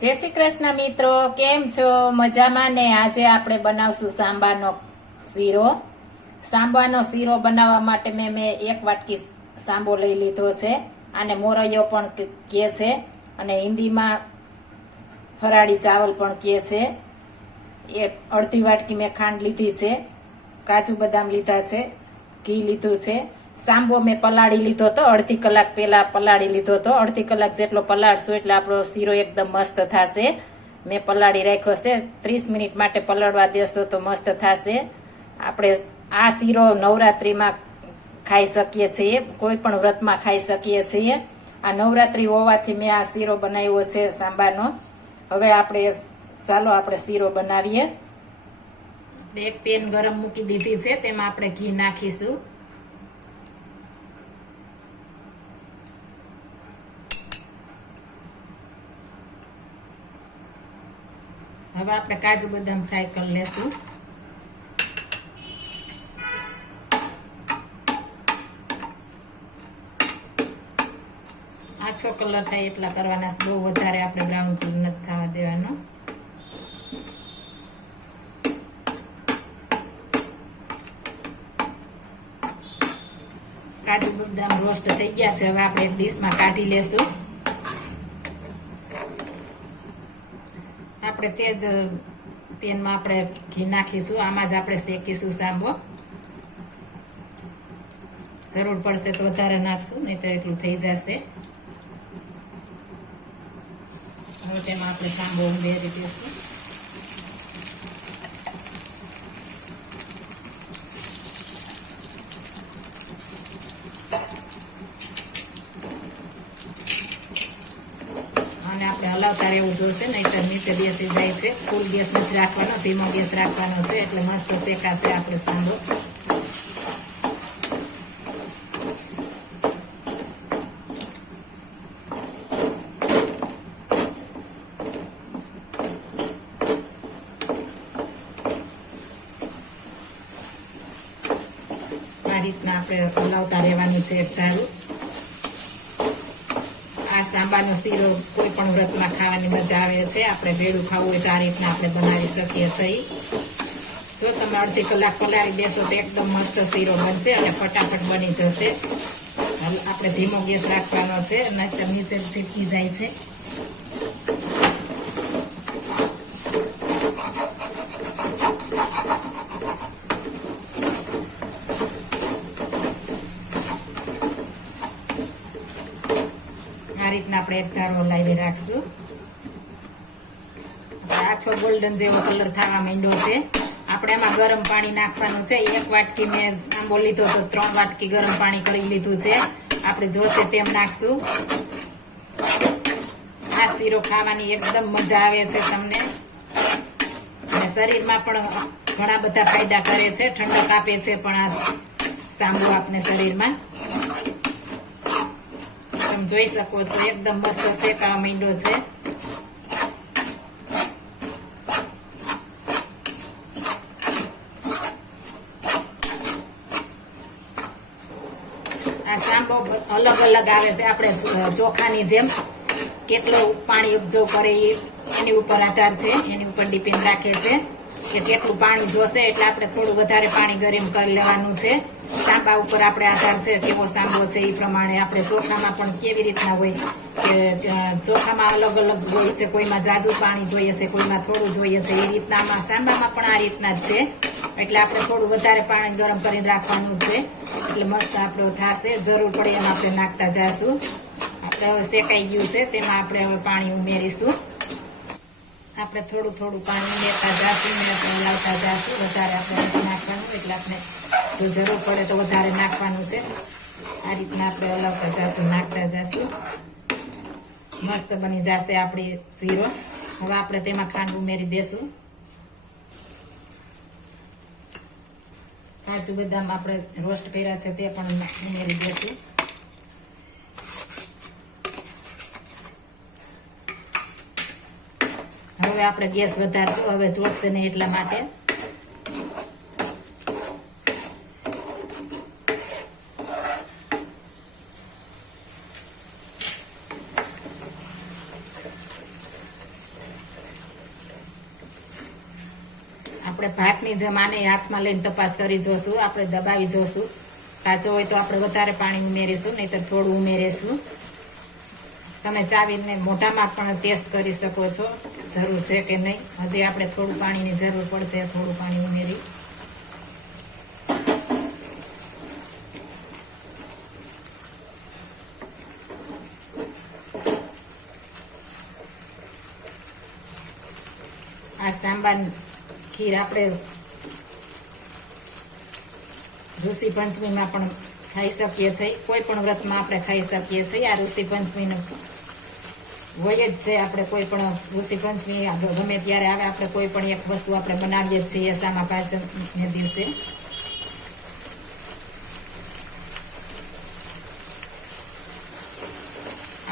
જય શ્રી કૃષ્ણ મિત્રો, કેમ છો? મજામાં ને? આજે આપણે બનાવશું સાંબાનો શીરો. સાંબાનો શીરો બનાવવા માટે મેં 1 વાટકી સાંબો લઈ લીધો છે. આને મોરૈયો પણ કહે છે અને હિન્દીમાં ફરાળી ચાવલ પણ કહે છે. અડધી વાટકી મેં ખાંડ લીધી છે, કાજુ બદામ લીધા છે, ઘી લીધું છે. સાંબો મેં પલાળી લીધો હતો, અડધી કલાક પહેલા પલાળી લીધો હતો. અડધી કલાક જેટલો પલાળશું એટલે આપણો શીરો એકદમ મસ્ત થશે. મેં પલાળી રાખ્યો છે, 30 મિનિટ માટે પલાળવા દેશો તો મસ્ત થશે. આપણે આ શીરો નવરાત્રીમાં ખાઈ શકીએ છીએ, કોઈ પણ વ્રતમાં ખાઈ શકીએ છીએ. આ નવરાત્રી હોવાથી મેં આ શીરો બનાવ્યો છે સાંબાનો. હવે ચાલો આપણે શીરો બનાવીએ. આપણે એક પેન ગરમ મૂકી દીધી છે, તેમાં આપણે ઘી નાખીશું. હવે આપણે કાજુ બદામ ફ્રાય કરી લેશું. આછો કલર થાય એટલા કરવાના, બહુ વધારે આપણે બ્રાઉન કલર નથી થવા દેવાનો. કાજુ બદામ રોસ્ટ થઈ ગયા છે. હવે આપણે એક ડીશમાં કાઢી લેશું. આપણે તે જ પેનમાં આપણે ઘી નાખીશું. આમાં જ આપણે શેકીશું સાંબો. જરૂર પડશે તો વધારે નાખશું, નહીં તો એટલું થઈ જશે. હવે તેમાં આપણે સાંબો ઉમેરી દઈશું. આપણે હલાવતા રહેવું જોશે, નહીતર નીચે બેસી જાય છે. ફૂલ ગેસ નથી રાખવાનો, ધીમો ગેસ રાખવાનો છે, એટલે મસ્ત શેકાશે આપણે સાંબો. આ રીતના આપણે હલાવતા રહેવાનું છે સારું. આ સાંબાનો શીરો કોઈ પણ વ્રતમાં ખાવાની મજા આવે છે. આપણે ભેળું ખાવું હોય તો આ રીતના આપણે બનાવી શકીએ છીએ. જો તમે અડધી કલાક પલાળી દેશો તો એકદમ મસ્ત શીરો બનશે અને ફટાફટ બની જશે. આપણે ધીમો ગેસ રાખવાનો છે, નહીંતર નીચે ચીપકી જાય છે. આ રીતના આપણે એક ધારો લાવી રાખશું. આછો ગોલ્ડન જેવો કલર થવા માંડ્યો છે. આપણે એમાં ગરમ પાણી નાખવાનું છે. 1 વાટકી મેં આંબો લીધો તો 3 વાટકી ગરમ પાણી કરી લીધું છે. આપણે જોશે તેમ નાખશું. આ શીરો ખાવાની એકદમ મજા આવે છે તમને, અને શરીરમાં પણ ઘણા બધા ફાયદા કરે છે, ઠંડક આપે છે. પણ આ સાંબો આપણે શરીરમાં જોઈ શકો છો એકદમ મસ્ત શેકાવા માંડ્યો છે. આ સાંબો અલગ અલગ આવે છે. આપણે ચોખાની જેમ કેટલું પાણી ઉપજો કરે એની ઉપર આધાર છે, એની ઉપર ડિપેન્ડ રાખે છે કે કેટલું પાણી જોશે. એટલે આપણે થોડું વધારે પાણી ગરમ કરી લેવાનું છે. સાંબા ઉપર આપણે આધાર છે, કેવો સાંબો છે એ પ્રમાણે. આપણે ચોખામાં પણ કેવી રીતના હોય કે ચોખામાં અલગ અલગ હોય છે, કોઈમાં જાજુ પાણી જોઈએ છે, કોઈમાં થોડું જોઈએ છે. એ રીતના આમાં સાંબામાં પણ આ રીતના જ છે. એટલે આપણે થોડું વધારે પાણી ગરમ કરીને રાખવાનું છે, એટલે મસ્ત આપણો થશે. જરૂર પડે એમ આપણે નાખતા જઈશું. આપણે હવે શેકાઈ ગયું છે, તેમાં આપણે હવે પાણી ઉમેરીશું. આપણે થોડું થોડું પાણી ઉમેરતા જઈશું, લાવતા જઈશું. વધારે આપણે નાખવાનું, એટલે આપણે જો જરૂર પડે તો વધારે નાખવાનું છે. આ રીતના આપણે હલાવતા જઈશું, નાખતા જઈશું. મસ્ત બની જશે આપણી શીરો. હવે આપણે તેમાં ખાંડ ઉમેરી દેશું. કાજુ બદામ આપણે રોસ્ટ કર્યા છે તે પણ ઉમેરી દેશું. હવે આપણે ગેસ વધારશું, હવે ચોટશે નહીં એટલા માટે. આપણે ભાતની જેમ આને હાથમાં લઈને તપાસ કરી જોશું, આપણે દબાવી જોશું. કાચો હોય તો આપણે વધારે પાણી ઉમેરીશું, નહીતર થોડું ઉમેરીશું. તમે ચાવીને મોઢામાં પણ ટેસ્ટ કરી શકો છો જરૂર છે કે નહીં. હજી આપણે થોડું પાણીની જરૂર પડશે, થોડું પાણી ઉમેરી. આ સાંબાર ખીર આપણે ઋષિ પંચમીમાં પણ ખાઈ શકીએ છીએ, કોઈ પણ વ્રતમાં આપણે ખાઈ શકીએ છીએ. આ ઋષિ પંચમીનો હોય જ છે. આપણે કોઈ પણ ઋષિ પંચમી ગમે ત્યારે આવે, આપણે કોઈ પણ એક વસ્તુ આપણે બનાવીએ જ છીએ સામા પાંચમને દિવસે.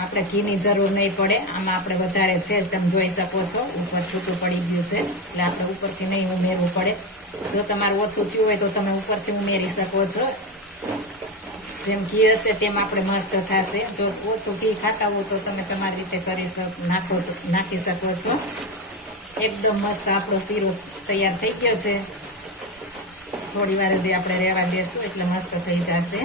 આપણે ઘીની જરૂર નહીં પડે આમાં. આપણે વધારે છે, તમે જોઈ શકો છો ઉપર છૂટું પડી ગયું છે, એટલે આપણે ઉપરથી નહીં ઉમેરવું પડે. જો તમારે ઓછું થયું હોય તો તમે ઉપરથી ઉમેરી શકો છો. જેમ ઘી હશે તેમ આપણે મસ્ત થશે. જો ઓછું ઘી ખાતા હોય તો તમે તમારી રીતે નાખી શકો છો. એકદમ મસ્ત આપણો શીરો તૈયાર થઈ ગયો છે. થોડી વાર સુધી આપણે રહેવા દેશું એટલે મસ્ત થઈ જશે.